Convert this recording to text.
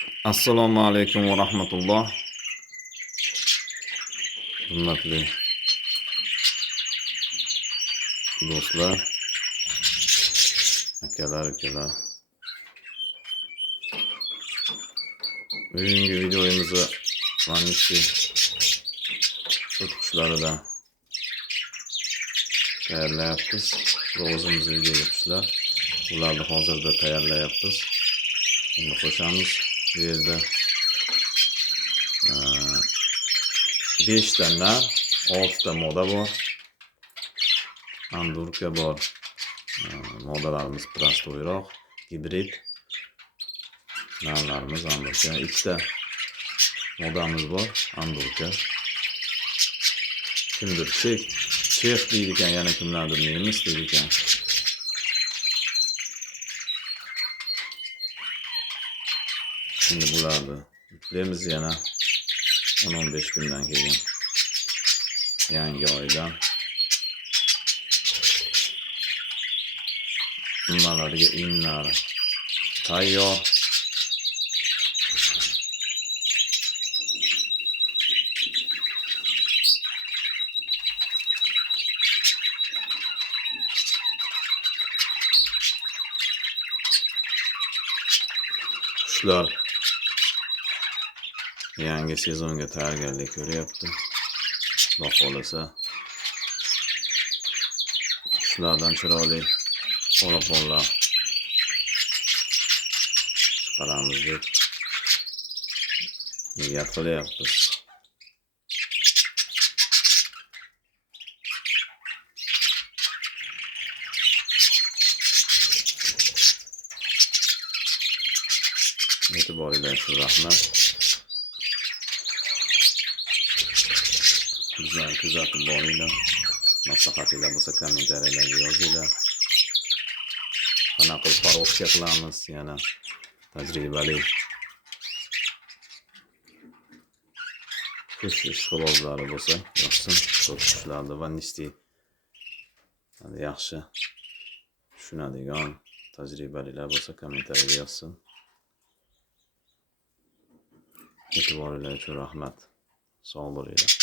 Assalomu alaykum va rahmatulloh. Hurmatli do'stlar, akalar, ukalar. Bugungi videomizni Vannisti tutqishlaridan tayyorlayapmiz. O'zimiz videoga tushlar. Ularni hozirda tayyorlayapmiz. Endi qo'shamiz. Bu yerda 5 ta nar, 6 ta moda bor. Andurka bor. Modalarimiz prostoyroq, gibrid. Narlarimiz andurka. 2 ta modamiz bor, andurka. Kimdir chek deydi ekan, yana kimlardir nemis deydi ekan. Şimdi bularni yuklaymiz yana 10-15 kundan keyin. Yangi oydan. Nimalarga inlar tayyor. Qushlar yangi sezonga tayyorgarlik ko'ryapti. Xudo xolasa qushlardan chiroyli polaponlar chiqaramiz deb niyat qilyapmiz. E'tiboringlar uchun rahmat. Bizlarni kuzatib boringlar. Maslahatinglar bo'lsa kommentariyalarga yozinglar. Qanaqa qilib parvoska qilamiz, yana tajribali qush ishqibozlari bo'lsa yozsin. Qushlarni Vannisti yaxshi tushunadigan tajribalilar bo'lsa kommentariyaga yozsin. E'tiboringlar uchun rahmat. Sog' bo'linglar.